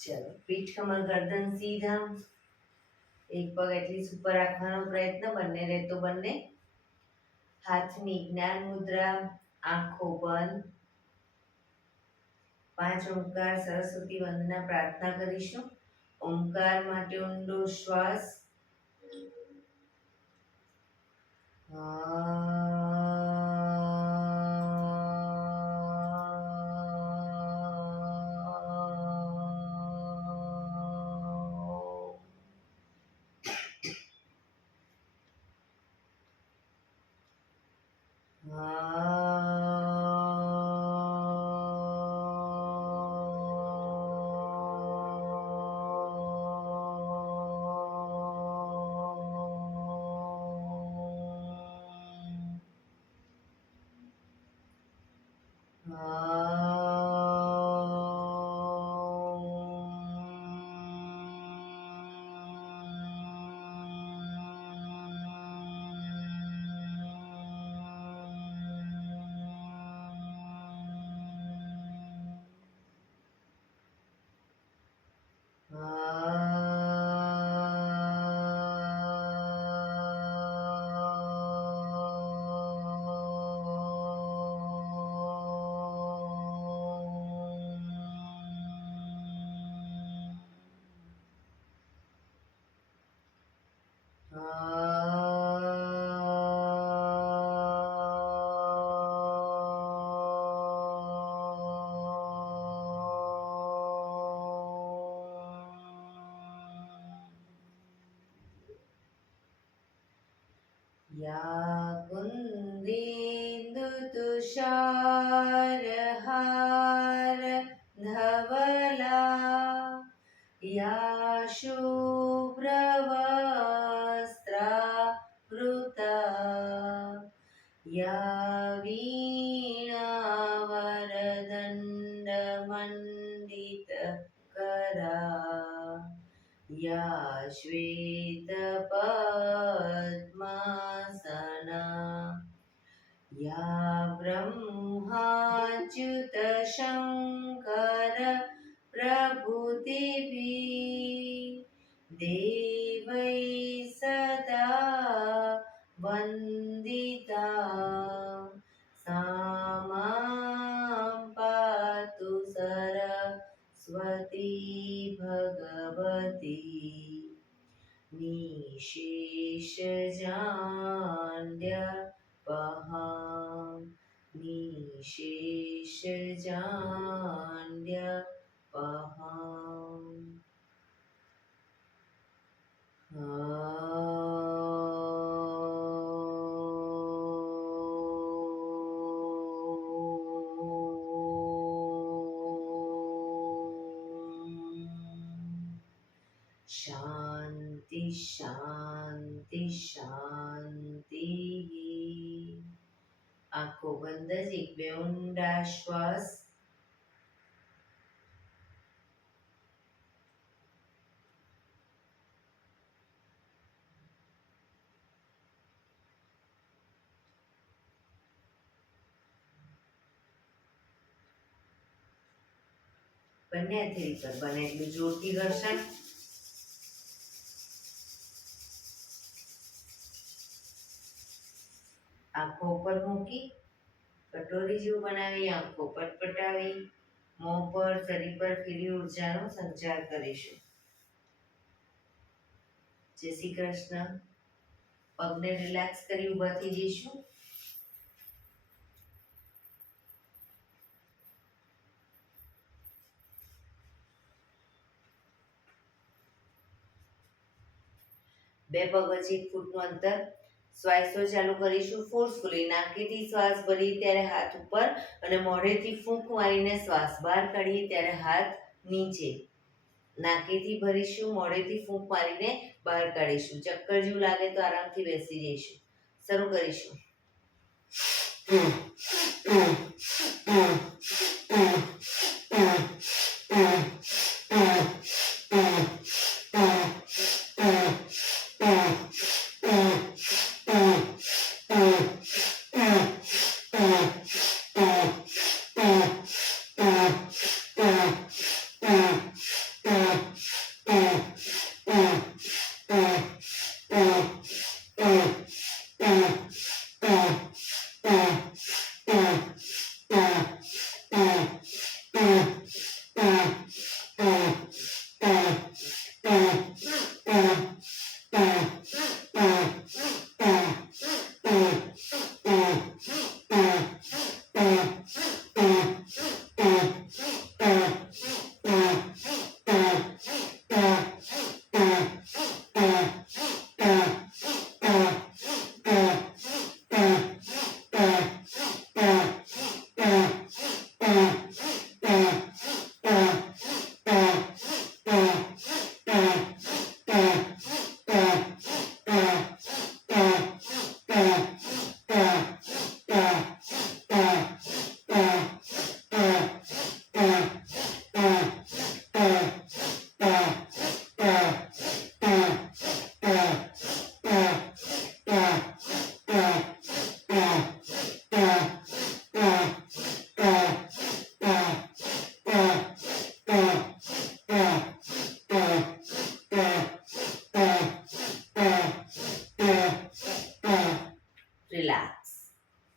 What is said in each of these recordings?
ચલો, પીઠ કમર ગરદન સીધા, એક પગ એટલી ઉપર રાખવાનો પ્રયત્ન, બંને રહેતો બંને. હાથની જ્ઞાન મુદ્રા, આંખો બંધ. 5 ઓમકાર સરસ્વતી વંદના પ્રાર્થના કરીશું. ઓમકાર માટે ઊંડો શ્વાસ. या कुन्देन्दुतुषारहार धवला या शुभ्रवस्त्रावृता या वीणावरदण्डमण्डितकरा या श्वेतपद्मासना या ब्रह्माच्युतशङ्कर प्रभृतिभिः देवैः सदा वन्दिता सा मां पातु सरस्वती भगवती निशेषजाड्यपहा निशेषजाड्यपहा शांति शांति शांति. આંખો બંધ જ એક બે ઊંડા શ્વાસ. બંને હથેળી પર બને એટલું જોરથી ઘર્ષણ. આંખો ઉપર મૂકી કટોરી જેવું બનાવી આંખો પટપટાવી મોં પર શરીર પર ખીલી ઉર્જાનો સંચાર કરીશું. જય શ્રી કૃષ્ણ. પગને રિલેક્સ કરી ઊભા થઈ જઈશું. બે પગ વચ્ચે 1 ફૂટનું અંતર. શ્વાસો ચાલુ કરીશું ફોર્સફુલી. નાકેથી શ્વાસ ભરીએ ત્યારે હાથ ઉપર અને મોઢેથી ફૂંક મારીને શ્વાસ બહાર કાઢીએ ત્યારે હાથ નીચે. નાકેથી ભરીશું, મોઢેથી ફૂંક મારીને બહાર કાઢીશું. ચક્કર જેવું લાગે તો આરામથી બેસી જઈશું. શરૂ કરીશું.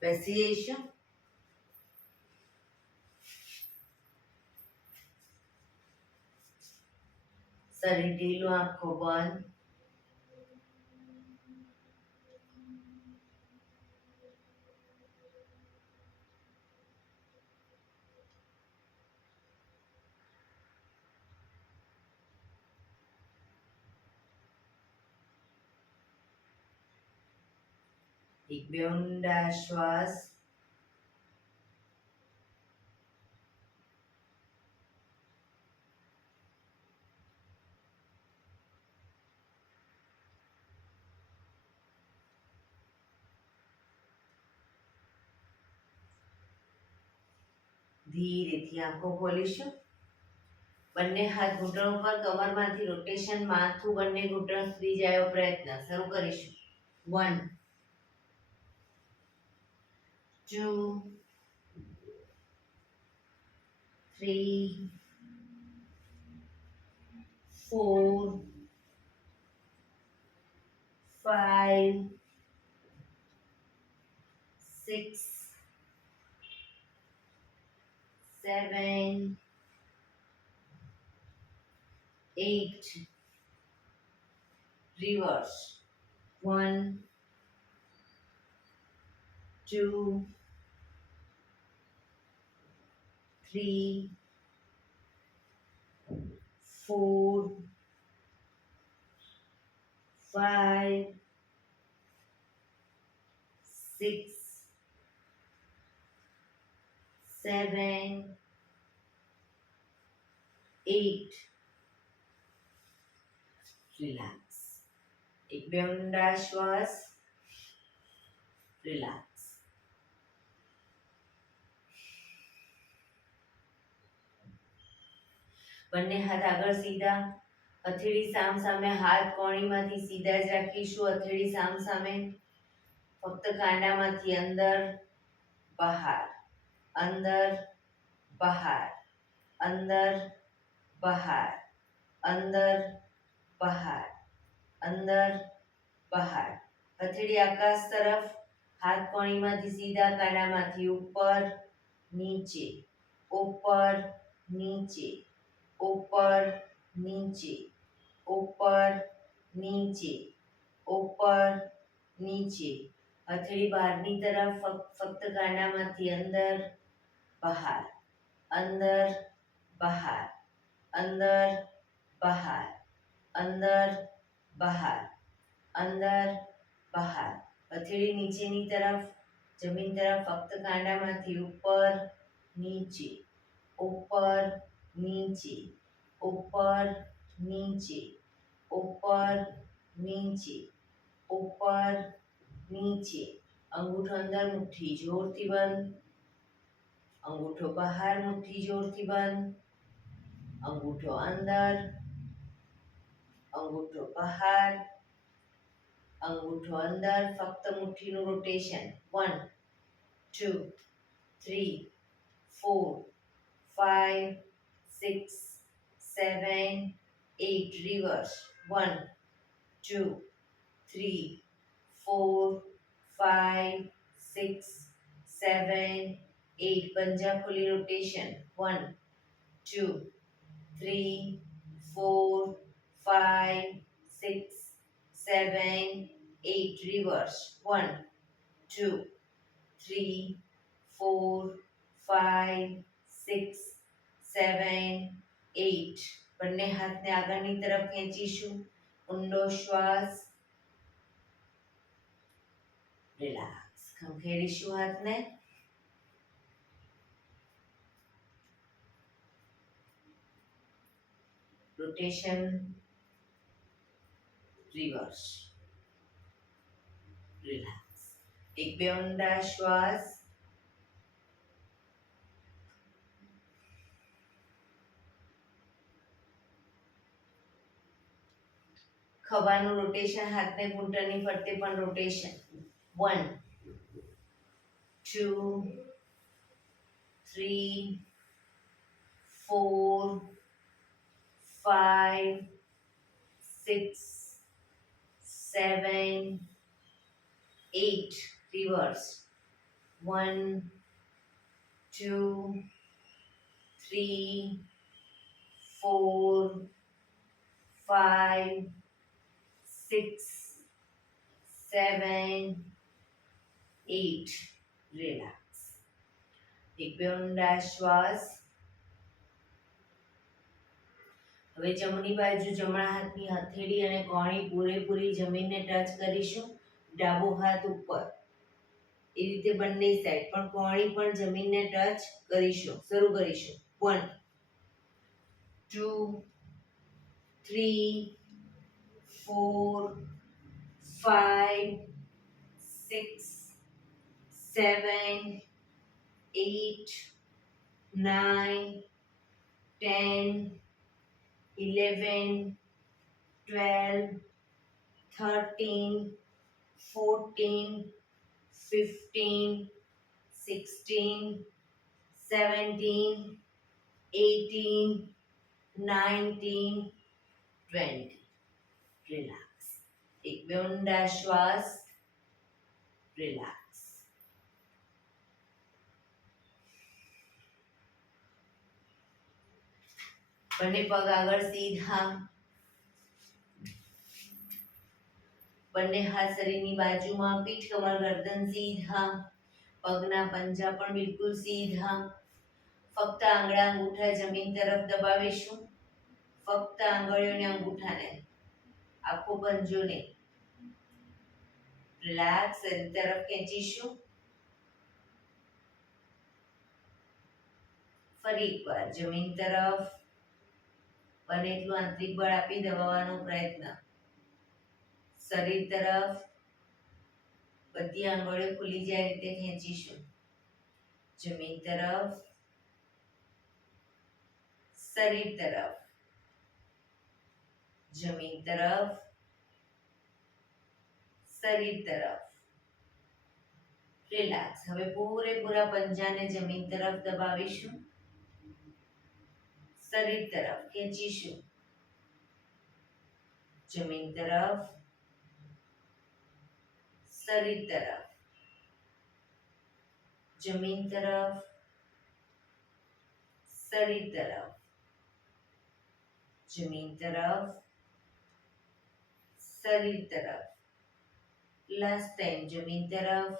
બેસી જઈશું. શરીર ઢીલું, આંખો બંધ. એક બે ઊંડા શ્વાસ. ધીરેથી આંખો ખોલીશું. બંને હાથ ઘૂંટણ ઉપર, કમરમાંથી રોટેશન, માથું બંને ઘૂંટણ સુધી જાય એવો પ્રયત્ન. શરૂ કરીશું. 1 2 3 4 5 6 7 8 reverse. 1 2 3 4 5 6 7 8 રિલેક્સ. એક બે ઊંડા શ્વાસ. રિલેક્સ. બંને હાથ આગળ સીધા. હથેળી સામ સામે, હાથ કોણીમાંથી સીધા જ રાખીશું. હથેળી સામ સામે. ફક્ત કાંડામાંથી અંદર બહાર, અંદર બહાર, અંદર બહાર, અંદર બહાર, અંદર બહાર. હથેળી આકાશ તરફ. હાથ કોણીમાંથી સીધા, કાંડામાંથી ઉપર નીચે, ઉપર નીચે, ઉપર નીચે, ઉપર નીચે, ઉપર નીચે. હથેળી બહારની તરફ. ફક્ત કાંડામાંથી અંદર બહાર, અંદર બહાર, અંદર બહાર, અંદર બહાર, અંદર બહાર. હથેળી નીચેની તરફ, જમીન તરફ. ફક્ત કાંડામાંથી ઉપર નીચે, ઉપર નીચે, ઉપર નીચે, ઉપર નીચે, ઉપર નીચે. અંગૂઠો અંદર, મુઠ્ઠી જોરથી બંધ. અંગૂઠો બહાર, મુઠ્ઠી જોરથી બંધ. અંગૂઠો અંદર, અંગૂઠો બહાર, અંગૂઠો અંદર. ફક્ત મુઠ્ઠીનું રોટેશન. 1 2 3 4 5 6 7 8 reverse. 1 2 3 4 5 6 7 8 પંજા ખોલી રોટેશન. 1 2 3 4 5 6 7 8 reverse. 1 2 3 4 5 6 7 8. બંને હાથને આગળની તરફ ખેંચીશું. ઊંડો શ્વાસ. રિલેક્સ. ખંખેરીશું હાથને. રોટેશન. રિવર્સ. રિલેક્સ. એક બે ઊંડા શ્વાસ. ખભાનું રોટેશન. હાથને ઘૂંટણની ફરતે પણ રોટેશન. 1 2 3 4 5 6 7 8 reverse. 1 2 3 4 5 6 7 8 રિલેક્સ. એક બે ઊંડા શ્વાસ. હવે જમણી બાજુ જમણા હાથની હથેળી અને કોણી પૂરેપૂરી જમીનને ટચ કરીશું. ડાબો હાથ ઉપર. એ રીતે બંને સાઈડ પણ કોણી પણ જમીનને ટચ કરીશું. શરૂ કરીશું. 1 2 3 4 5 6 7 8 9 10 11 12 13 14 15 16 17 18 19 20. રિલેક્સ. એક બે ઊંડા શ્વાસ. રિલેક્સ. બંને પગ આગળ સીધા. બંને હાથ શરીરની બાજુમાં. પીઠ કમર ગરદન સીધા. પગના પંજા પણ બિલકુલ સીધા. ફક્ત આંગળા અંગૂઠા જમીન તરફ દબાવીશું. ફક્ત આંગળીઓને અંગૂઠાને, આખો પંજોને રિલેક્સ શરીર તરફ ખેંચીશું. ફરી એકવાર જમીન તરફ બને એટલું આંતરિક બળ આપી દબાવવાનો પ્રયત્ન. શરીર તરફ બધી આંગળીઓ ખુલી જાય રીતે ખેંચીશું. જમીન તરફ, શરીર તરફ, જમીન તરફ, શરીર તરફ. રિલેક્સ. હવે પૂરેપૂરા પંજાને જમીન તરફ દબાવીશું. શરીર તરફ ખેંચીશું. જમીન તરફ, શરીર તરફ, જમીન તરફ, શરીર તરફ, જમીન તરફ, શરીર તરફ. લાસ્ટ ટાઈમ જમીન તરફ,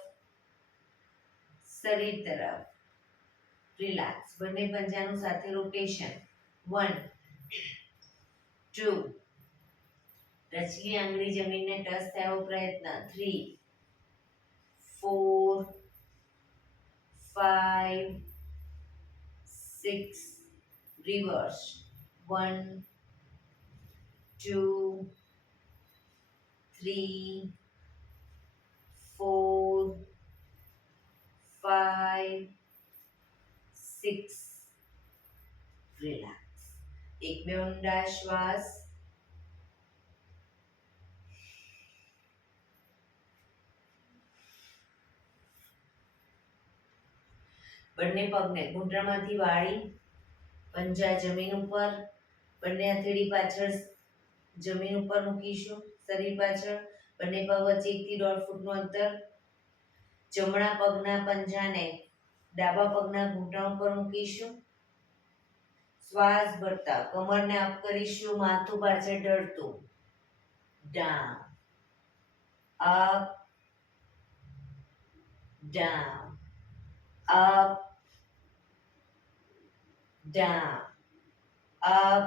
શરીર તરફ. રિલેક્સ. બંને પંજાનું સાથે રોટેશન. 1 2 રચલી આંગળી જમીનને ટચ થયો પ્રયત્ન. 3 4 5 6 રિવર્સ. 1 2 3 4 5 6. રિલેક્સ. એક બે ઊંડા શ્વાસ. બંને પગને ઘૂંટણમાંથી વાળી પંજા જમીન ઉપર. બંને હથેળી પાછળ જમીન ઉપર મૂકીશું. શરીર પાછળ. બંને પગ વચ્ચે 1 થી 1.5 ફૂટનું અંતર. જમણા પગના પંજાને ડાબા પગના ઘૂંટણ ઉપર મૂકીશું. શ્વાસ ભરતા કમરને અપ કરીશું. માથું પાછળ ઢળતું. Down, up, down, up, down, up,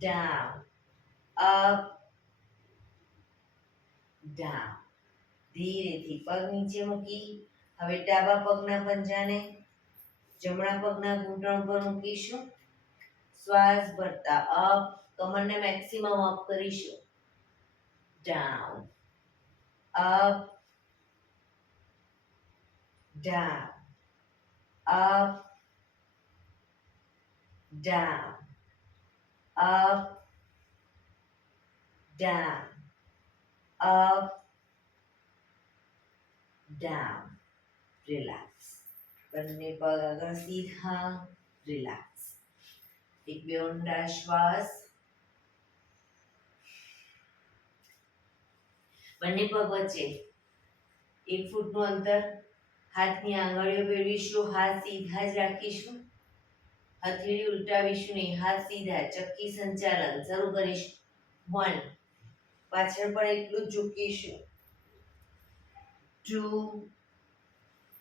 down, up, down. ધીરેથી પગ નીચે મૂકી હવે ડાબા પગના પંજાને જમણા પગના ઘૂંટણ પર મૂકીશું. શ્વાસ ભરતા અપ, કમરને મેક્સિમમ અપ કરીશું. Down, up, down, up, down, up, down, up, down. Relax. બંને પગ આગળ સીધા. રિલેક્સ. એક બે ઊંડા શ્વાસ. બંને પગ વચ્ચે 1 ફૂટનું અંતર, હાથની આંગળીઓ ભેળવીશું, હાથ સીધા જ રાખીશું, હથેળી ઉલટાવીશું નહીં, હાથ સીધા, ચક્કી સંચાલન શરૂ કરીશું. 1, પાછળ પણ એટલું જ ઝૂકીશું. 2,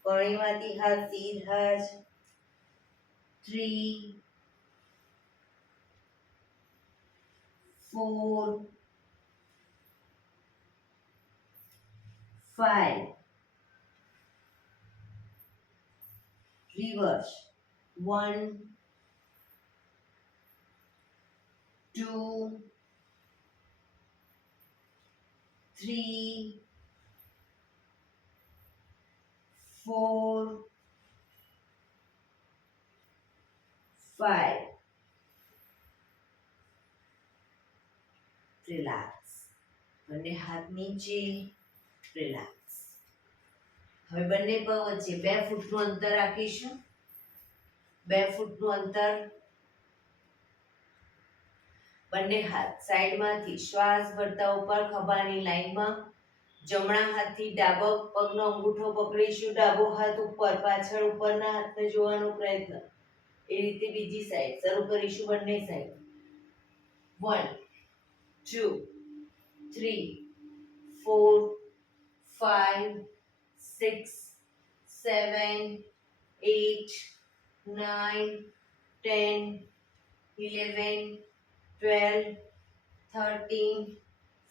કણીમાંથી હાથ સીધા જ. 3, 4, 5, reverse. 1, 2, 3, 4, 5. રિલેક્સ. બંને હાથ નીચે. રિલેક્સ. હવે બંને પગ વચ્ચે 2 ફૂટનું અંતર રાખીશું. 2 ફૂટનું અંતર. બંને હાથ સાઈડમાંથી શ્વાસ ભરતા ઉપર ખભાની લાઈનમાં. જમણા હાથથી ડાબો પગનો અંગૂઠો પકડીશું, ડાબો હાથ ઉપર, પાછળ ઉપરના હાથને જોવાનો પ્રયત્ન. એ રીતે બીજી સાઈડ શરૂ કરીશું. બંને સાઈડ. 1, 2, 3, 4, 5, 6, 7, 8, 9, 10, 11, 12, 13,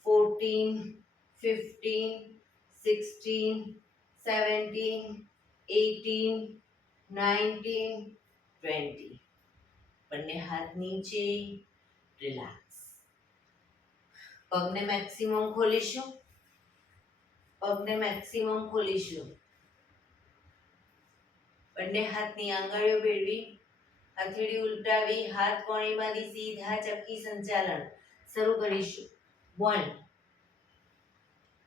14, 15, 16, 17, 18, 19, 20. બંને હાથ નીચે. રિલેક્સ. પગને મેક્સિમમ ખોલીશું. પગને મેક્સિમમ ખોલીશું. બંને હાથની આંગળીઓ ભેળવી, હથેળી ઉલટાવી, હાથ કોણીમાંથી સીધા ચક્કી સંચાલન શરૂ કરીશું. 1,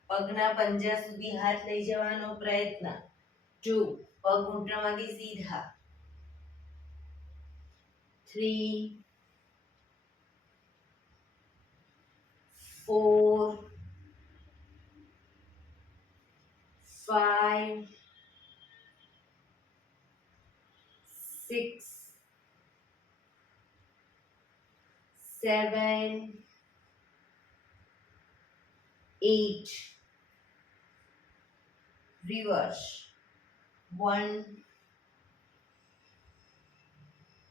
પગના પંજા સુધી હાથ લઈ જવાનો પ્રયત્ન. 2, પગ ઘૂંટણમાંથી સીધા. 3, 4, 5, 6, 7, 8. Reverse. 1,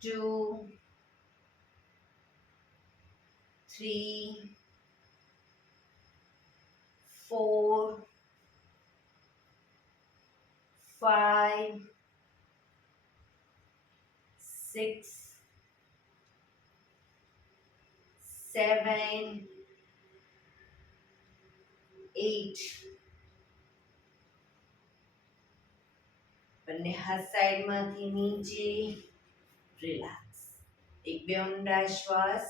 2, 3, 4, 5, 6, 7, 8. બંને હાથ સાઈડમાંથી નીચે. રિલેક્સ. 1-2 ઊંડા શ્વાસ.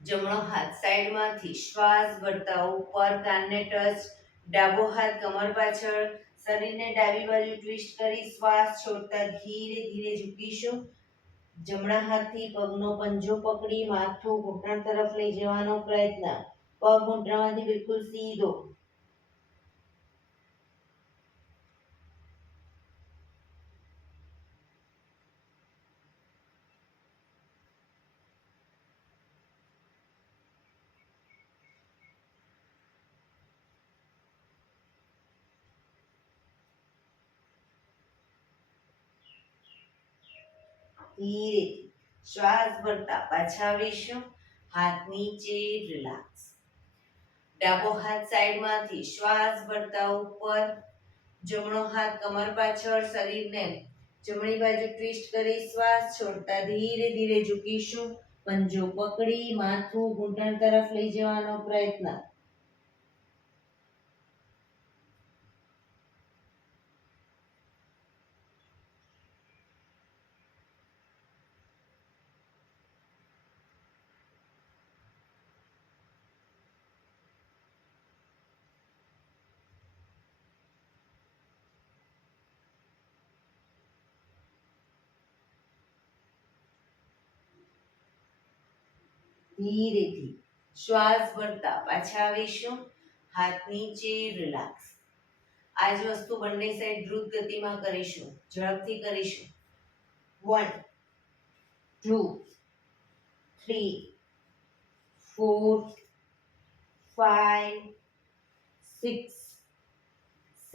જમણો હાથ સાઈડમાંથી શ્વાસ ભરતા ઉપર, કાનને ટચ. ડાબો હાથ કમર પાછળ, શરીરને ડાબી બાજુ ટ્વિસ્ટ કરી શ્વાસ છોડતા ધીરે ધીરે ઝૂકીશું. જમણા હાથથી પગનો પંજો પકડી માથું ઘૂંટણ તરફ લઈ જવાનો પ્રયત્ન. પગ ઘૂંટણમાંથી બિલકુલ સીધો. ધીરે શ્વાસ ભરતા પાછા આવીશું. હાથ નીચે. રિલેક્સ. ડાબો હાથ સાઈડમાંથી શ્વાસ ભરતા ઉપર, જમણો હાથ કમર પાછળ, શરીરને જમણી બાજુ ટ્વિસ્ટ કરી શ્વાસ છોડતા ધીરે ધીરે ઝૂકીશું. પંજો પકડી માથું ઘૂંટણ તરફ લઈ જવાનો પ્રયત્ન. ધીરેથી શ્વાસ ભરતા પાછા આવીશું. હાથ નીચે, રિલેક્સ. આ જ વસ્તુ બંને સાઈડ દ્રુત ગતિમાં કરીશું, ઝડપથી કરીશું. 1 2 3 4 5 6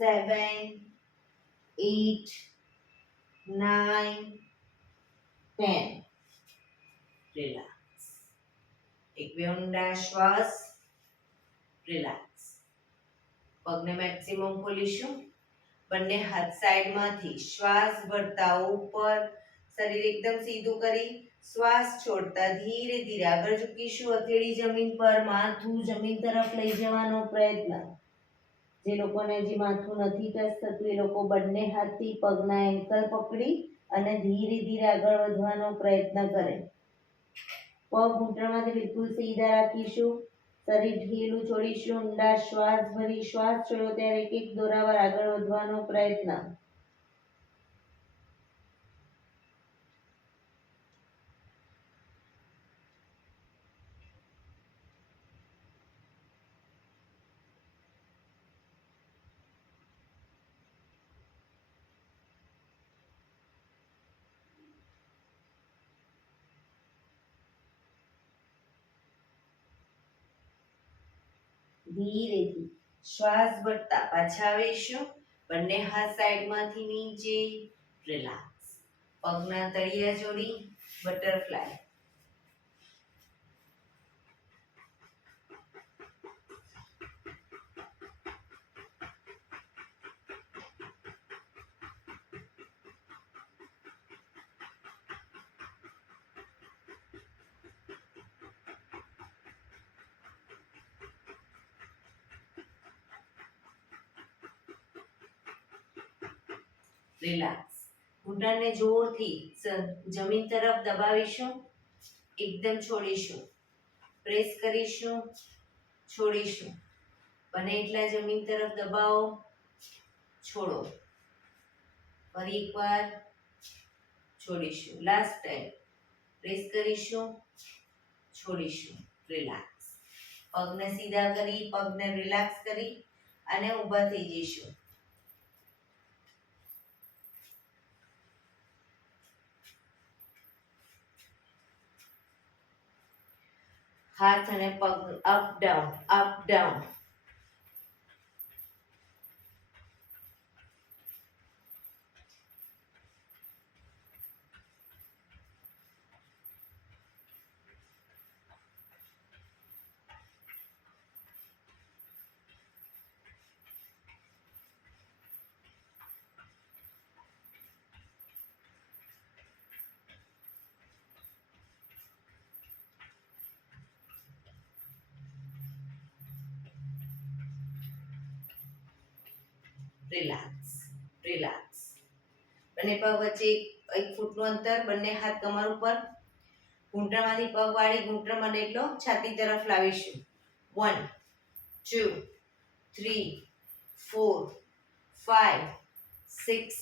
7 8 9 10. રિલેક્સ. એક બે ઊંડા શ્વાસ. રિલેક્સ. પગને મેક્સિમમ ખોલીશું. બંને હાથ સાઈડમાંથી શ્વાસ ભરતા ઉપર, શરીર એકદમ સીધું કરી શ્વાસ છોડતા ધીરે ધીરે આગળ ઝૂકીશું. હથેળી જમીન પર, માથું જમીન તરફ લઈ જવાનો પ્રયત્ન. જે લોકોને હજી માથું નથી ટચ થતું એ લોકો બંને હાથથી પગના એન્કલ પકડી અને ધીરે ધીરે આગળ વધવાનો પ્રયત્ન કરે. પગ ઘૂંટણમાંથી બિલકુલ સીધા રાખીશું. શરીર ઢીલું છોડીશું. ઊંડા શ્વાસ ભરી શ્વાસ છોડો ત્યારે એક એક દોરાવાર આગળ વધવાનો પ્રયત્ન. ધીરેથી શ્વાસ ભરતા પાછા આવીશું. બંને હાથ સાઈડમાંથી નીચે. રિલેક્સ. પગના તળિયા જોડી, બટરફ્લાય. રિલેક્સ. ઘૂંટણને જોરથી જમીન તરફ દબાવીશું. એકદમ છોડીશું. પ્રેસ કરીશું, છોડીશું. બને એટલા જમીન તરફ દબાવો, છોડો. ફરી એકવાર છોડીશું. લાસ્ટ ટાઈમ પ્રેસ કરીશું, છોડીશું. રિલેક્સ. પગને સીધા કરી, પગને રિલેક્સ કરી અને ઊભા થઈ જઈશું. હાથ અને પગ up down, up down. Relax, relax. બંને પગ વચ્ચે 1 ફૂટનું અંતર. બંને હાથ કમર ઉપર. ઘૂંટણમાંથી પગ વાળી ઘૂંટણ બને એટલો છાતી તરફ લાવીશું. 1 2 3 4 5 6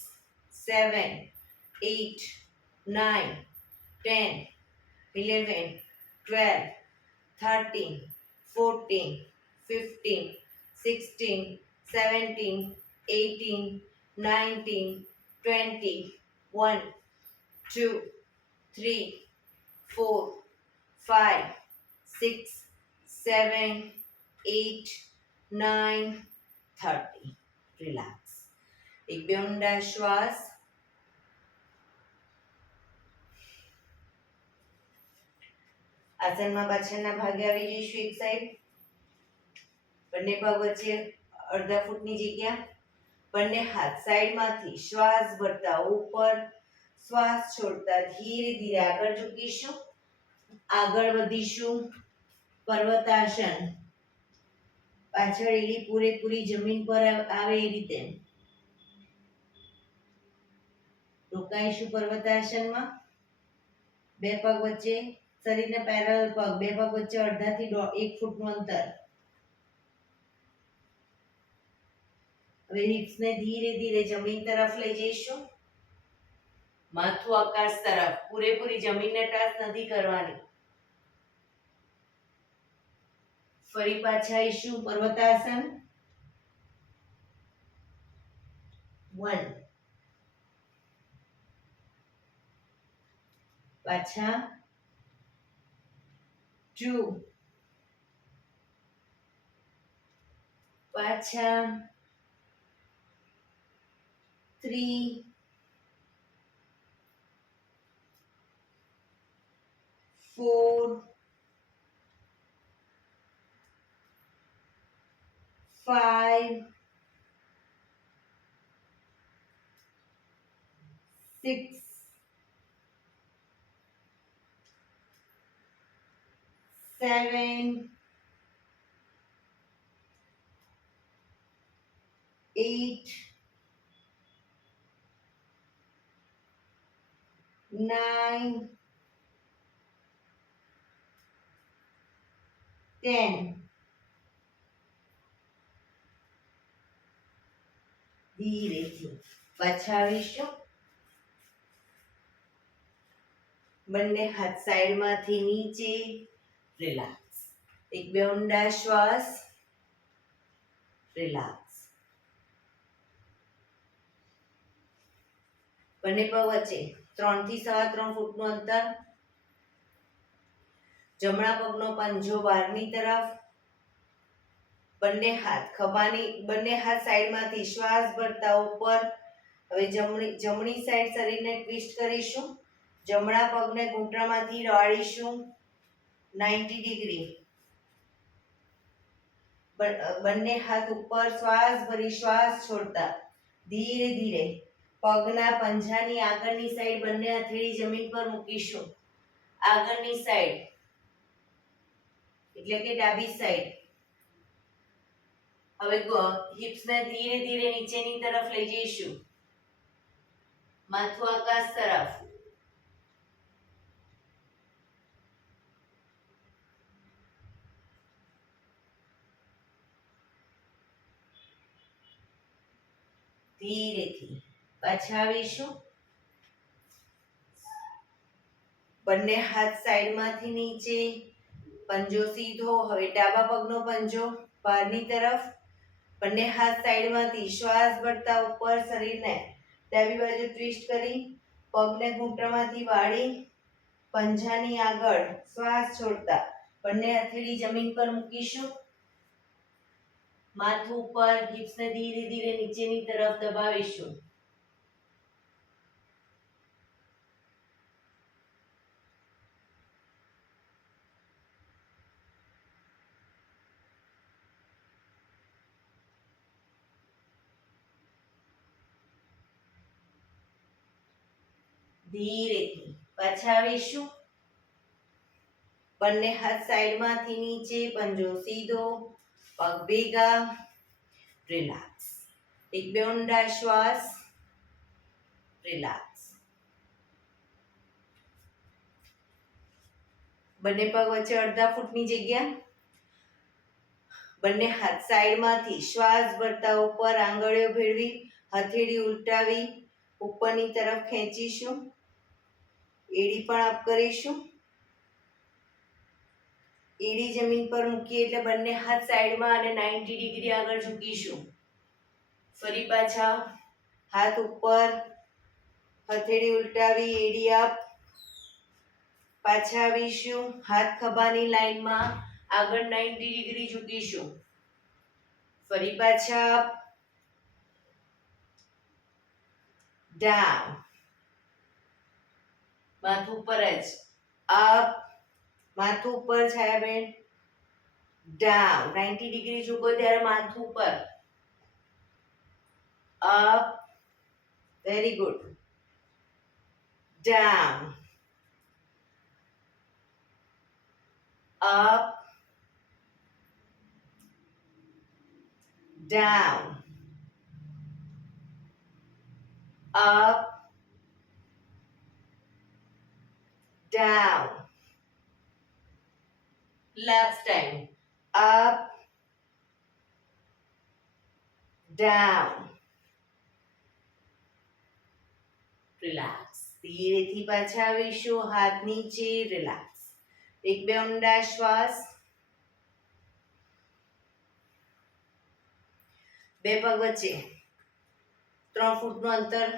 7 8 9 10 11 12 13 14 15 16 17 18 19 20 1 2 3 4 5 6 7 8 9 30. રિલેક્સ. એક બે ઊંડા શ્વાસ. આસનમાં પાછળના ભાગે આવી જઈશું. એક સાઈડ. બંને પગ વચ્ચે અડધા ફૂટની જગ્યા. બંને હાથ સાઈડમાંથી શ્વાસ ભરતા ઉપર, શ્વાસ છોડતા ધીરે ધીરે આગળ ઝૂકીશું. આગળ વધીશું. પર્વતાસન. પાછળ એલી પૂરેપૂરી જમીન પર આવે એ રીતે રોકાઈશું પર્વતાસનમાં. બે પગ વચ્ચે, શરીરને પેરેલલ પગ, બે પગ વચ્ચે અડધાથી 1 ફૂટનું અંતર. હવે હિપ્સને ધીરે ધીરે જમીન તરફ લઈ જઈશું. માથું આકાશ તરફ. પૂરેપૂરી જમીનને ટચ નથી કરવાની. ફરી પાછા આવીશું પર્વતાસન 1 પાછા 2 પાછા 3 4 5 6 7 8 9 10 ધીરેથી પાછા આવીશું બંને હાથ સાઈડમાંથી નીચે રિલેક્સ એક બે ઊંડા શ્વાસ રિલેક્સ બંને પગ વચ્ચે 3 થી 3.5 ફૂટનું અંતર જમણા પગનો પંજો બહારની તરફ બંને હાથ સાઈડમાંથી શ્વાસ ભરતા ઉપર હવે જમણી સાઈડ શરીરને ટ્વિસ્ટ કરીશું જમણા પગને ઘૂંટણમાંથી વાળીશું 90 ડિગ્રી બંને હાથ ઉપર શ્વાસ ભરી શ્વાસ છોડતા ધીરે ધીરે પગના પંજાની આગળની સાઈડ બંને હથેળી જમીન પર મૂકીશું આગળની સાઈડ એટલે કે ડાબી સાઈડ હવે હિપ્સને ધીરે ધીરે નીચેની તરફ લઈ જઈશું માથું આકાશ તરફ ધીરેથી પાછા આવીશું બંને હાથ સાઈડમાંથી નીચે પંજો સીધો હવે ડાબા પગનો પંજો બહારની તરફ બંને હાથ સાઈડમાંથી શ્વાસ ભરતા ઉપર શરીરને ડાબી બાજુ ટ્વિસ્ટ કરી પગને ઘૂંટણમાંથી વાળી પંજાની આગળ શ્વાસ છોડતા બંને હથેળી જમીન પર મૂકીશું માથું ઉપર હિપ્સને ધીરે ધીરે નીચેની તરફ દબાવીશું ધીરેથી પાછા આવીશું બંને હાથ સાઈડમાંથી નીચે પંજો સીધો પગ ભેગા રિલેક્સ એક બે ઊંડા શ્વાસ રિલેક્સ બંને પગ વચ્ચે અડધા ફૂટની જગ્યા બંને હાથ સાઈડમાંથી શ્વાસ ભરતા ઉપર આંગળીઓ ભેળવી હથેળી ઉલટાવી ઉપરની તરફ ખેંચીશું એડી પણ અપ કરીશું એડી જમીન પર મૂકીએ એટલે બંને હાથ સાઈડમાં અને 90 ડિગ્રી આગળ ઝૂકીશું ફરી પાછા હાથ ઉપર હથેળી ઉલટાવી એડી અપ પાછા આવીશું હાથ ખભાની લાઈનમાં આગળ 90 ડિગ્રી ઝૂકીશું ફરી પાછા અપ ડાઉન માથું ઉપર જ અપ માથું ઉપર છાયાબેન ડાઉન 90 ડિગ્રી ઝૂકો ત્યારે માથું ઉપર up very good down up down up down last time up down relax ધીરેથી પાછા આવીશું હાથ નીચે રિલેક્સ એક બે ઊંડા શ્વાસ બે પગ વચ્ચે 3 ફૂટનું અંતર,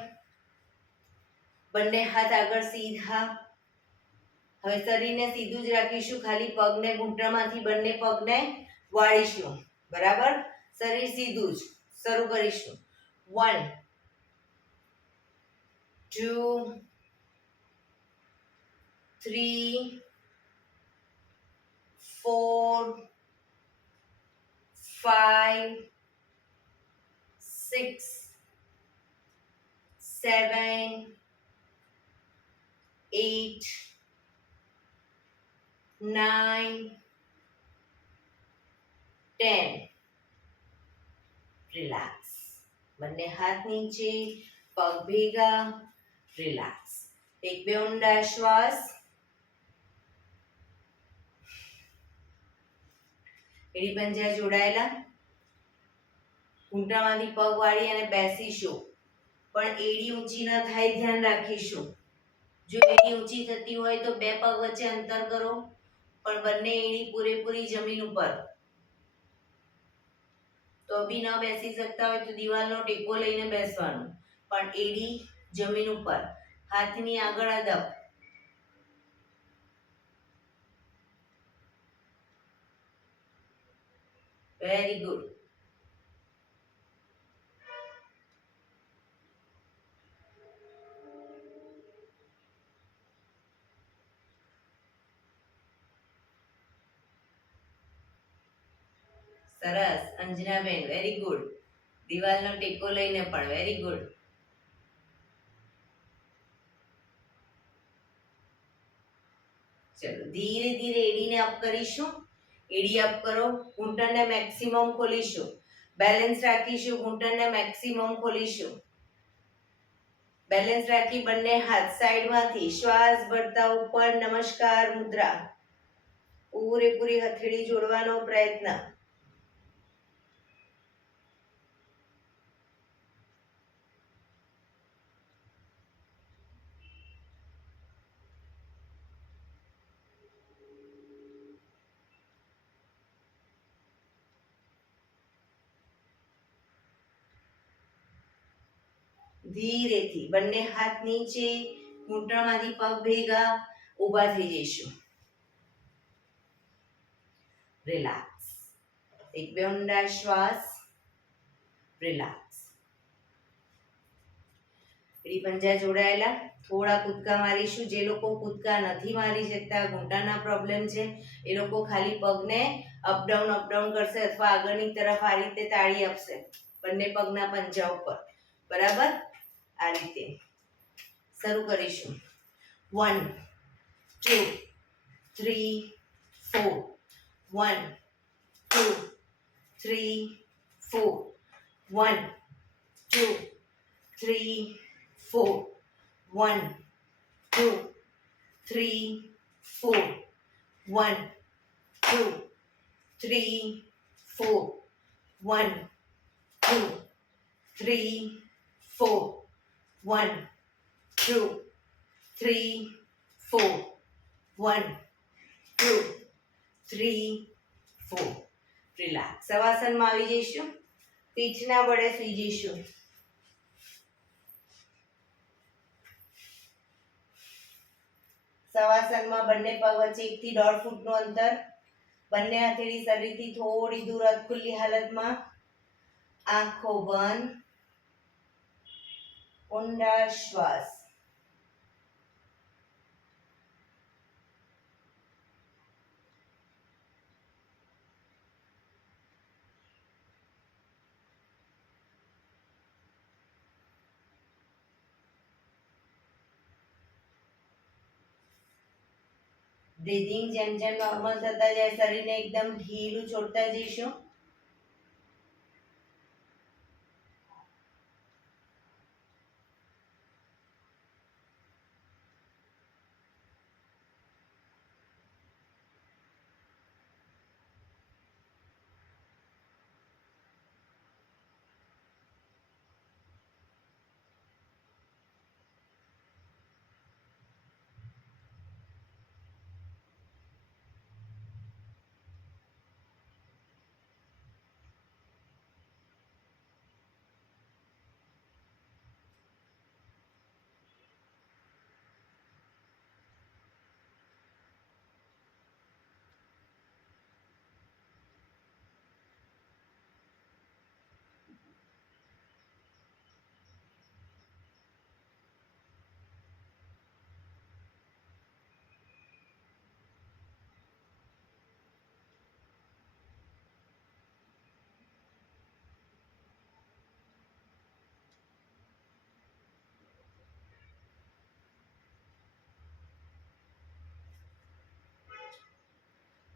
બંને હાથ આગળ સીધા. હવે શરીરને સીધું જ રાખીશું, ખાલી પગને ઘૂંટણમાંથી બંને પગને વાળીશું. બરાબર, શરીર સીધું જ. શરૂ કરીશું. 1 2 3 4 5 6 7 8 9 10. રિલેક્સ. બંને હાથ નીચે, પગ ભેગા. રિલેક્સ. એક બે ઊંડા શ્વાસ. એડી પંજા જોડાયેલા. ઘૂંટણમાંથી પગ વાળી અને બેસીશું, પણ એડી ઊંચી ન થાય ધ્યાન રાખીશું. જો એડી ઊંચી થતી હોય તો બે પગ વચ્ચે અંતર કરો, પણ બંને એડી પૂરેપૂરી જમીન ઉપર. તો બી ન બેસી શકતા હોય તો દિવાલનો ટેકો લઈને બેસવાનું, પણ એડી જમીન ઉપર, હાથની આગળ અદબ. Very good. સરસ અંજનાબેન, વેરી ગુડ. દિવાલનો ટેકો લઈને પણ વેરી ગુડ. ચલો ધીરે ધીરે એડીને અપ કરીશું. એડી અપ કરો, ઘૂંટણને મેક્સિમમ ખોલીશું. બેલેન્સ રાખીશું, ઘૂંટણને મેક્સિમમ ખોલીશું. બેલેન્સ રાખી બંને હાથ સાઈડમાંથી શ્વાસ ભરતા ઉપર નમસ્કાર મુદ્રા. પૂરેપૂરી હથેળી જોડવાનો પ્રયત્ન. ધીરેથી બંને હાથ નીચે, ઘૂંટણમાંથી પગ ભેગા. ઊભા થઈ જઈશું. રિલેક્સ. એક બે ઊંડા શ્વાસ. રિલેક્સ. એડી પંજા જોડાયેલા. થોડા કૂદકા મારીશું. જે લોકો કૂદકા નથી મારી શકતા, ઘૂંટણના પ્રોબ્લેમ છે, એ લોકો ખાલી પગને અપડાઉન કરશે અથવા આગળની તરફ આ રીતે તાળી આપશે બંને પગના પંજા ઉપર. બરાબર, આ રીતે શરૂ કરીશું. 1 2 3 4. 1 2 3 4. 1 2 3 4. 1 2 3 4. 1 2 3 4. 1 2 3 4. 1 2 3 4. 1 2 3 4. રિલેક્સ. શવાસનમાં આવી જઈશું. પીઠના બળે સૂઈ જઈશું. શવાસનમાં બંને પગ વચ્ચે 1 થી 1.5 ફૂટનું અંતર. બંને હથેળી શરીરથી થોડી દૂર અધખુલ્લી હાલતમાં. આંખો બંધ. ઊંડા શ્વાસ. બ્રીધિંગ જેમ જેમ નોર્મલ થતા જાય, શરીરને એકદમ ઢીલું છોડતા જઈશું.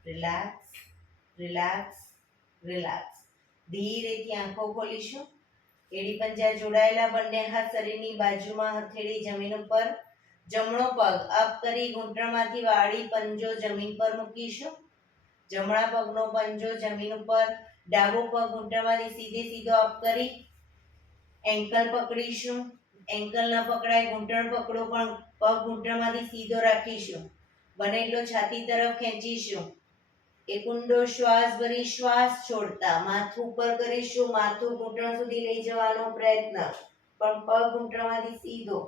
Relax, relax, relax. ધીરેથી આંખો ખોલીશું. એડી પંજા જોડાયેલા, બંને હાથ શરીરની બાજુમાં, હથેળી જમીન ઉપર. જમણો પગ અપ કરી ઘૂંટણમાંથી વાળી પંજો જમીન પર મૂકીશું. જમણા પગનો પંજો જમીન ઉપર. ડાબો પગ ઘૂંટણમાંથી સીધે સીધો અપ કરી એન્કલ પકડીશું. એન્કલ ન પકડાય, ઘૂંટણ પકડો, પણ પગ ઘૂંટણમાંથી સીધો રાખીશું. બને એટલો છાતી તરફ ખેંચીશું. એક ઊંડો શ્વાસ ભરી શ્વાસ છોડતા માથું ઉપર કરીશું. માથું ઘૂંટણ સુધી લઈ જવાનો પ્રયત્ન, પણ પગ ઘૂંટણમાંથી સીધો.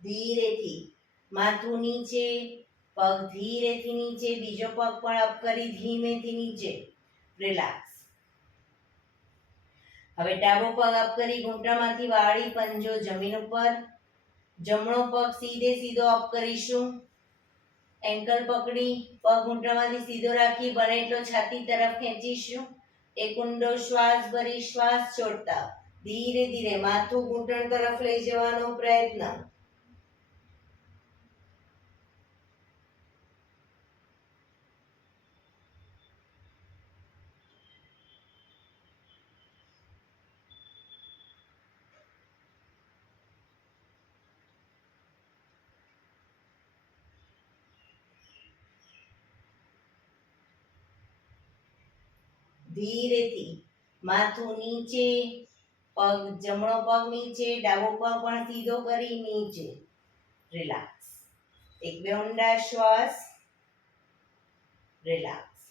ધીરેથી માથું નીચે, પગ ધીરેથી નીચે, બીજો પગ પણ અપ કરી ધીમેથી નીચે. રિલેક્સ. હવે ડાબો પગ અપ કરી ઘૂંટણમાંથી વાળી પંજો જમીન ઉપર. જમણો પગ સીધે સીધો અપ કરીશું. એન્કલ પકડી પગ ઘૂંટણમાંથી સીધો રાખી બને એટલો છાતી તરફ ખેંચીશું. એક ઊંડો શ્વાસ ભરી શ્વાસ છોડતા ધીરે ધીરે માથું ઘૂંટણ તરફ લઈ જવાનો પ્રયત્ન. ધીરેથી માથું નીચે, પગ જમણો પગ નીચે, ડાબો પગ પણ સીધો કરી નીચે. રિલેક્સ. એક બે ઊંડા શ્વાસ. રિલેક્સ.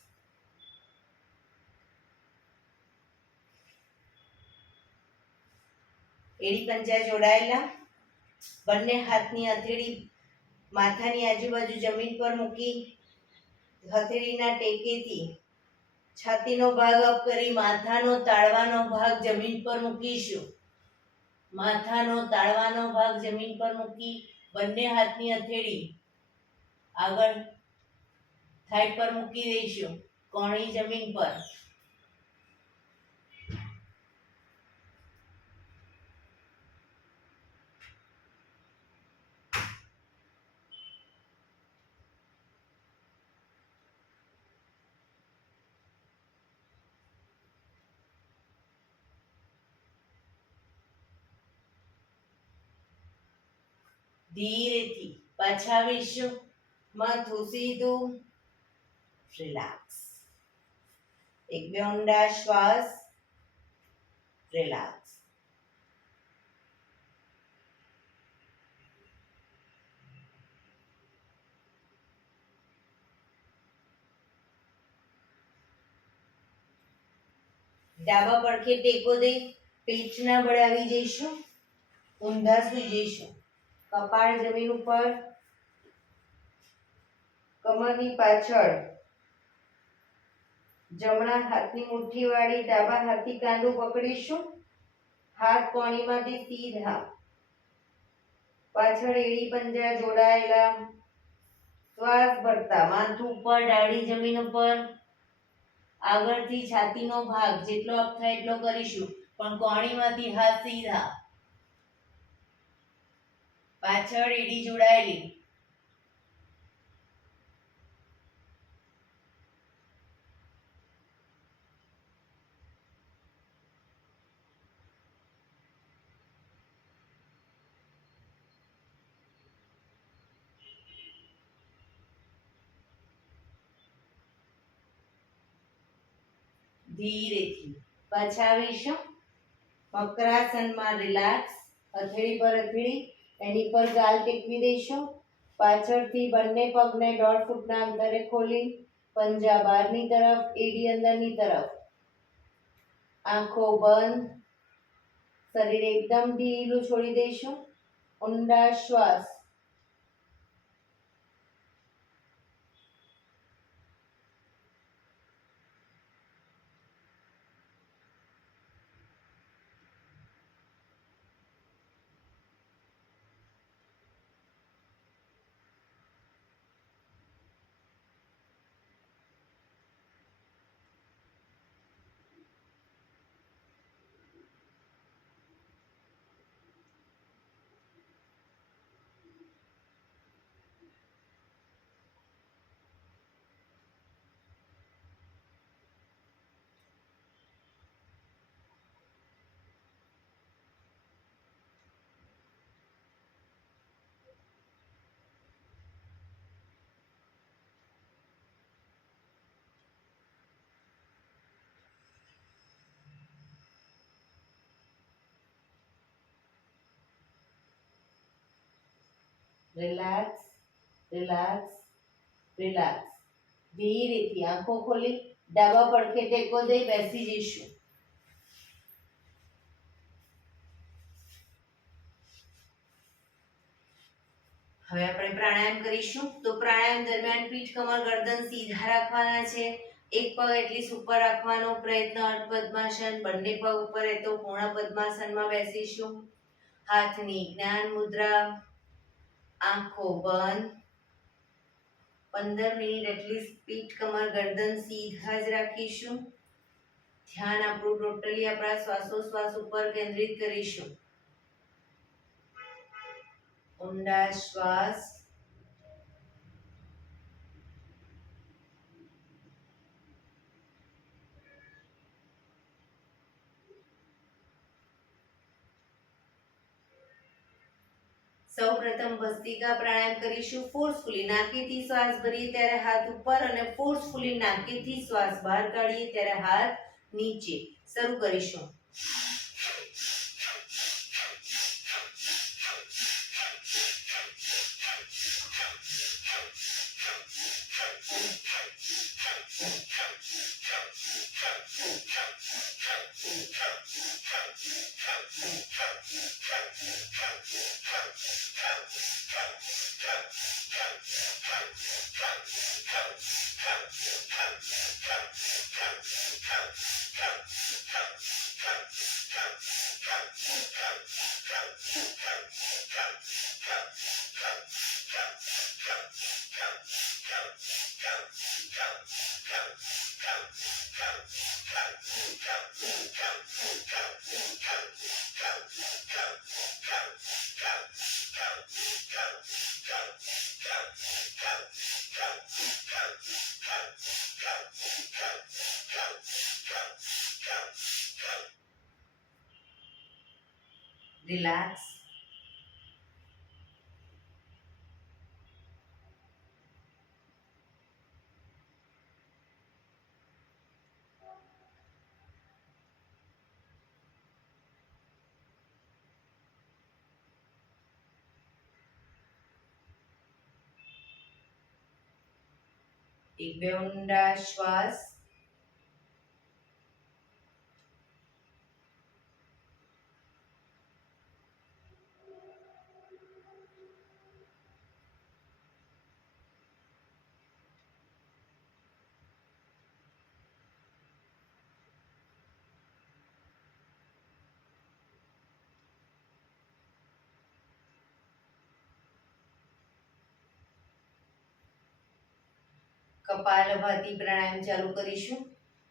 એડી પંજા જોડાયેલા, બંને હાથની હથેળી માથાની આજુબાજુ જમીન પર મૂકી હથેળીના ટેકેથી છાતીનો ભાગ અપ કરી માથાનો તાળવાનો ભાગ જમીન પર મૂકીશું. માથાનો તાળવાનો ભાગ જમીન પર મૂકી બંને હાથની હથેળી આગળ થાઈ પર મૂકી દઈશું. કોણી જમીન પર. ધીરેથી પાછા આવીશું. માથું સીધું. રિલેક્સ. એક બે ઊંડા શ્વાસ. રિલેક્સ. ડાબા પડખે ટેકો દઈ પેટના બળે આવી જઈશું. ઊંધા સુઈ જઈશું. કપાળ જમીન ઉપર, કમરની પાછળ. જમણા હાથની મુઠ્ઠી વાળી ડાબા હાથથી કાંડું પકડીશું. હાથ કોણીમાંથી સીધા. પાછળ એડી પંજા જોડાયેલા. શ્વાસ ભરતા માથું ઉપર, ડાળી જમીન ઉપર. આગળથી છાતીનો ભાગ જેટલો અપ થાય એટલો કરીશું, પણ કોણીમાંથી હાથ સીધા. પાછળ એડી જોડાયેલી. ધીરેથી પાછા આવીશું. મકરાસનમાં રિલેક્સ. હથેળી પર હથેળી એની પર ગાલ ટેકવી દઈશું. પાછળથી બંને પગને 1.5 ફૂટના અંતરે ખોલી પંજા બહારની તરફ, એડી અંદરની તરફ. આંખો બંધ. શરીર એકદમ ઢીલું છોડી દઈશું. ઊંડા શ્વાસ. Relax, relax, relax. ધીરેથી આંખો ખોલી ડાબા પડખે ટેકો દઈ બેસી જઈશું. હવે આપણે પ્રાણાયામ કરીશું. તો પ્રાણાયામ દરમિયાન પીઠ, કમર, ગરદન સીધા રાખવાના છે. એક પગ એટલીસ્ટ ઉપર રાખવાનો પ્રયત્ન. અર્ધ પદ્માસન. બંને પગ ઉપર રહેતો પૂર્ણ પદ્માસનમાં બેસીશું. હાથની જ્ઞાન મુદ્રા. આંખો બંધ. 15 મિનિટ એટલીસ્ટ પીઠ, કમર, ગરદન સીધા જ રાખીશું. ધ્યાન આપણું ટોટલી આપણા શ્વાસોશ્વાસ ઉપર કેન્દ્રિત કરીશું. ઊંડા શ્વાસ. સૌપ્રથમ ભસ્ત્રિકા પ્રાણાયામ કરીશું. ફોર્સફુલી નાકેથી શ્વાસ ભરીએ ત્યારે હાથ ઉપર અને ફોર્સફુલી નાકેથી શ્વાસ બહાર કાઢીએ ત્યારે હાથ નીચે. શરૂ કરીશું. રિલેક્સ. એક બે ઊંડા શ્વાસ. કપાલભાતી પ્રાણાયામ ચાલુ કરીશું.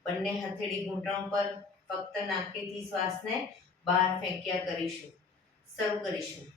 બંને હથેળી ઘૂંટણ પર ફક્ત નાકેથી શ્વાસને બહાર ફેંક્યા કરીશું. શરૂ કરીશું.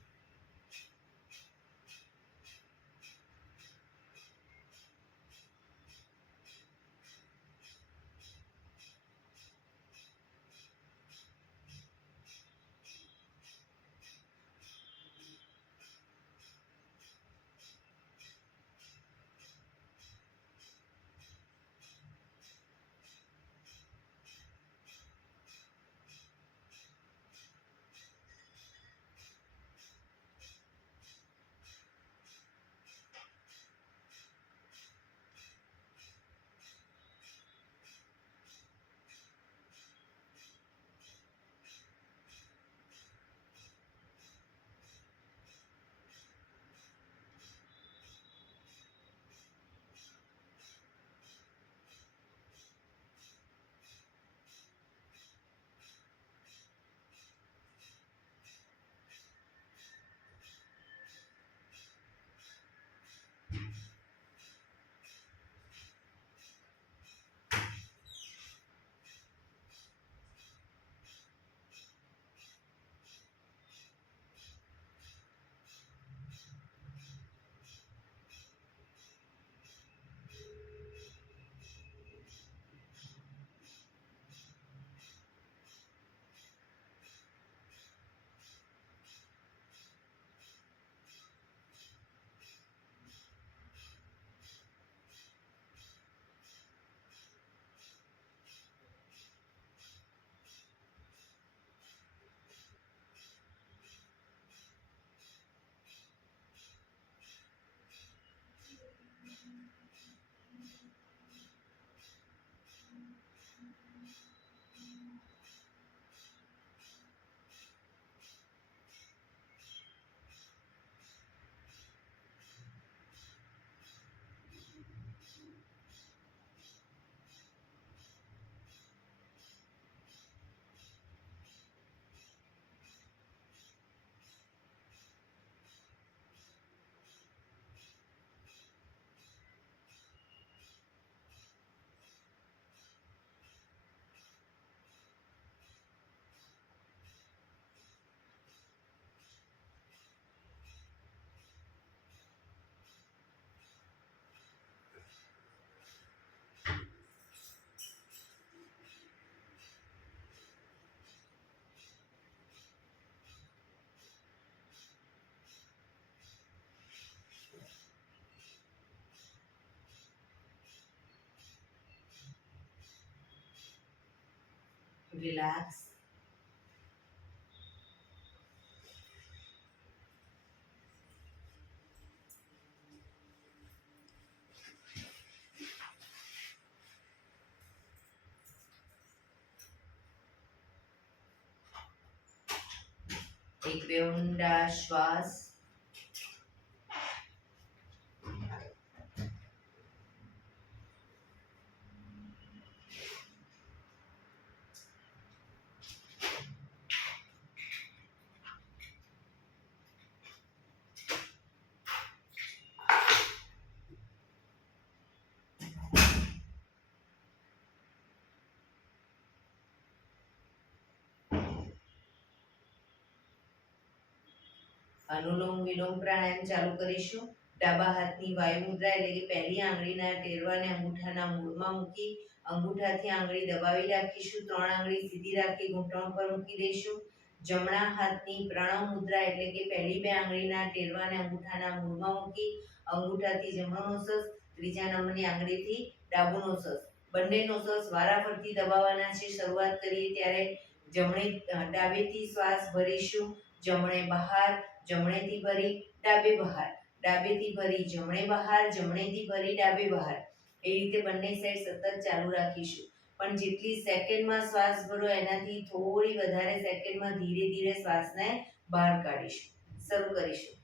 રિલેક્સ. એક બે ઊંડા શ્વાસ. અનુલોમ વિલોમ પ્રાણાયામ ચાલુ કરીશું. ડાબા હાથની વાયુ મુદ્રા એટલે કે પહેલી આંગળીના ટેરવાને અંગૂઠાના મૂળમાં મૂકી અંગૂઠાથી આંગળી દબાવી રાખીશું. 3 આંગળી સીધી રાખી ઘૂંટણ પર મૂકી દઈશું. જમણા હાથની પ્રણવ મુદ્રા એટલે કે પહેલી 2 આંગળીના ટેરવાને અંગૂઠાના મૂળમાં મૂકી અંગૂઠાથી જમણો નોસસ, ત્રીજા નંબરની આંગળીથી ડાબુ નોસસ, બંને નોસસ વારાફરતી દબાવવાના છે. શરૂઆત કરીએ ત્યારે ડાબેથી શ્વાસ ભરીશું, જમણે બહાર, જમણેથી ભરી ડાબે બહાર, ડાબેથી ભરી જમણે બહાર, જમણેથી ભરી ડાબે બહાર. એ રીતે બંને સાઈડ સતત ચાલુ રાખીશું. પણ જેટલી સેકન્ડમાં શ્વાસ ભરો એનાથી થોડી વધારે સેકન્ડમાં ધીરે ધીરે શ્વાસને બહાર કાઢીશું. શરૂ કરીશું.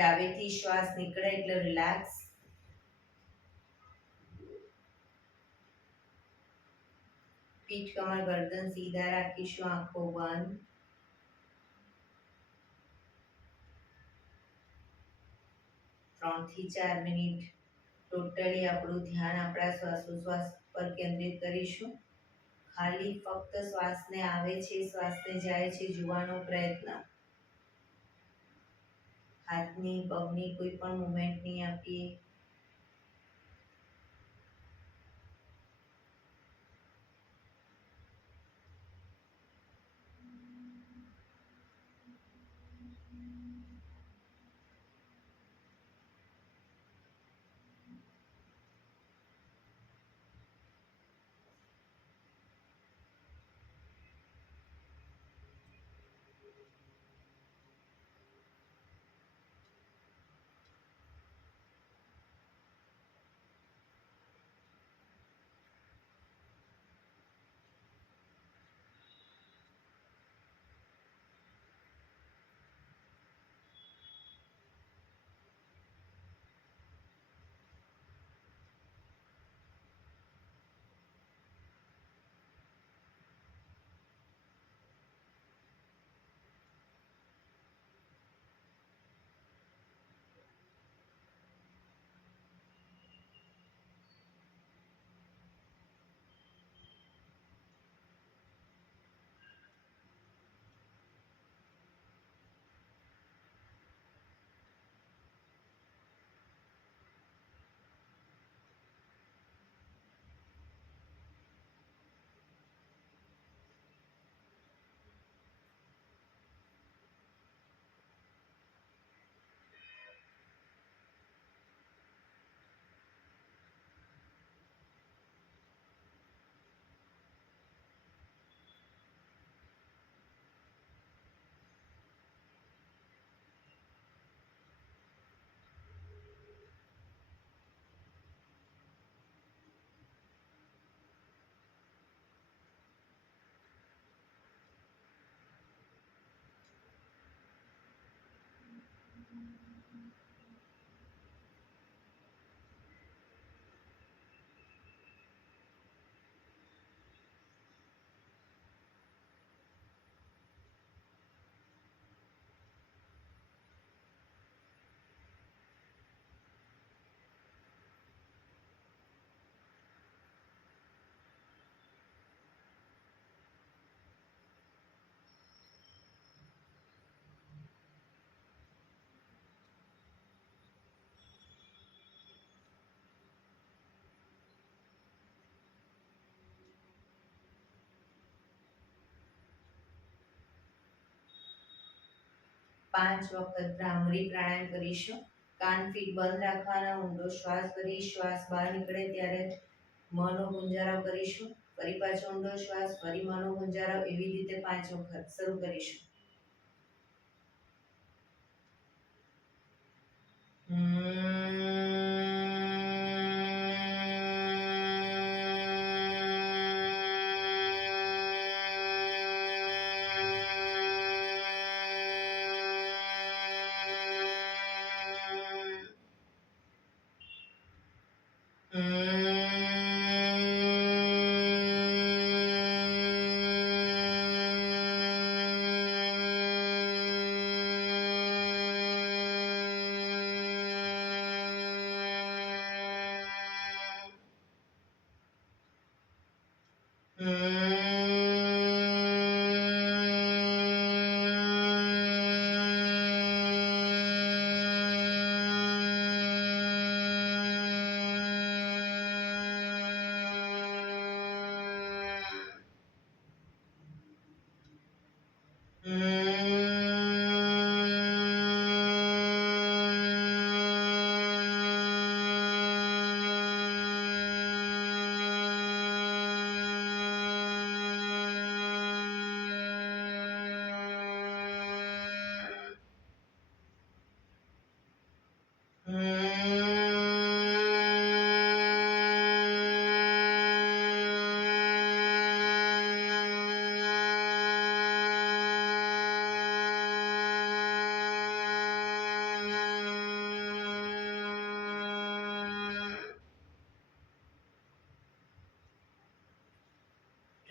ડાબેથી શ્વાસ નીકળે એટલે રિલેક્સ. પીઠ કમર ગરદન સીધા રાખીશું, આંખો બંધ. 3 થી 4 મિનિટ ટોટલી આપણું ધ્યાન આપણા શ્વાસોશ્વાસ પર કેન્દ્રિત કરીશું. ખાલી ફક્ત શ્વાસને આવે છે, શ્વાસને જાય છે જોવાનો પ્રયત્ન. હાથની પગની કોઈ પણ મુવમેન્ટ નહીં આપીએ. પાંચ વખત ભ્રામરી પ્રાણાયામ કરીશું. કાન ફીટ બંધ રાખવાના, ઊંડો શ્વાસ ભરી શ્વાસ બહાર નીકળે ત્યારે મનો ગુંજારો કરીશું. ફરી પાછો ઊંડો શ્વાસ, ફરી મનો ગુંજારો, એવી રીતે 5 વખત શરૂ કરીશું.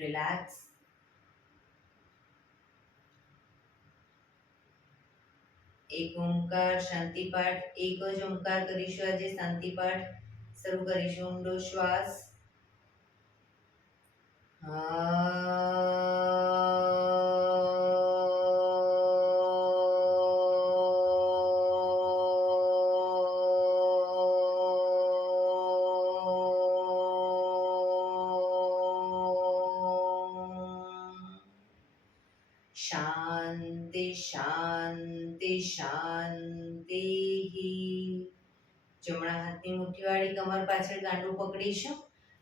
રિલેક્સ. એક ઓમકાર શાંતિપાઠ. એક જ ઓમકાર કરીશું આજે શાંતિપાઠ. શરૂ કરીશું. ઊંડો શ્વાસ. શાંતિ શાંતિ શાંતિ. જમણા હાથની મુઠ્ઠીવાળી કમર પાછળ ગાંડું પકડીશું.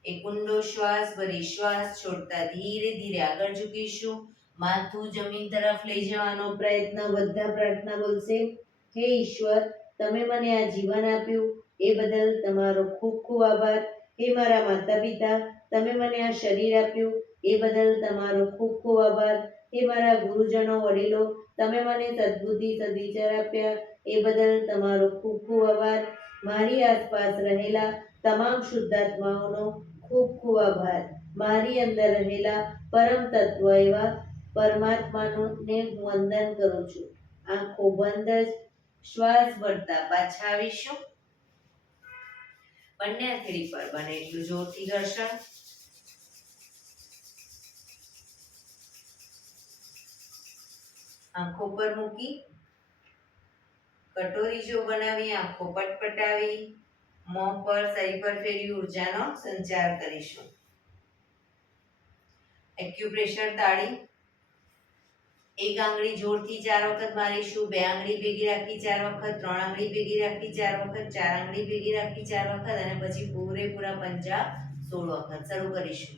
એક ઊંડો શ્વાસ ભરી શ્વાસ છોડતા ધીરે ધીરે આગળ ઝૂકીશું. માથું જમીન તરફ લઈ જવાનો પ્રયત્ન. બધા પ્રાર્થના બોલશે. હે ઈશ્વર, તમે મને આ જીવન આપ્યું એ બદલ તમારો ખૂબ ખૂબ આભાર. હે મારા માતા પિતા, તમે મને આ શરીર આપ્યું એ બદલ તમારો ખૂબ ખૂબ આભાર. હે મારા ગુરુજનો વડીલો, તમે મને સદબુદ્ધિ સદવિચાર આપ્યા એ બદલ તમારો ખૂબ ખૂબ આભાર. મારી આસપાસ રહેલા તમામ શુદ્ધાત્માઓનો ખૂબ ખૂબ આભાર. મારી અંદર રહેલા પરમ તત્વ એવા પરમાત્માને હું વંદન કરું છું. આંખો બંધ જ શ્વાસ ભરતા પાછા આવીશું. બંને હથેળી પર બને એટલું જોરથી ઘર્ષણ. આંખો પર મૂકી કટોરી જો બનાવી આંખો પટપટાવી મોં પર શરીર પર ફેરવી ઉર્જાનો સંચાર કરીશું. એક્યુપ્રેશર તાળી. એક આંગળી જોરથી 4 વખત મારીશું. 2 આંગળી ભેગી રાખી 4 વખત. 3 આંગળી ભેગી રાખી 4 વખત. 4 આંગળી ભેગી રાખી 4 વખત અને પછી પૂરેપૂરા પંજા 16 વખત. શરૂ કરીશું.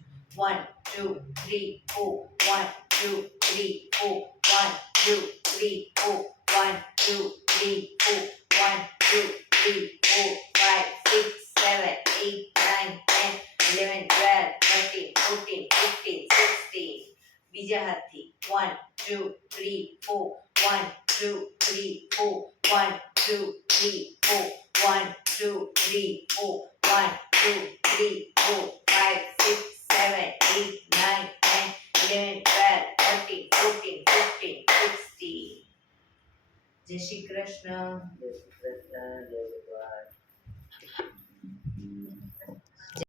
1 2 3 4 1 2 3 4 1 2 3 4 1 2 3 4 1 2 3 4 5 6 7 8 9 10 11 12 13 14 15 16. બીજા હાથથી 1 2 3 4 1 2 3 4 1 2 3 4 1 2 3 4 1 2 3 4 5 6 7 8 9 10 11 12 13 14 15 16. જય શ્રી કૃષ્ણ. જય શ્રી કૃષ્ણ.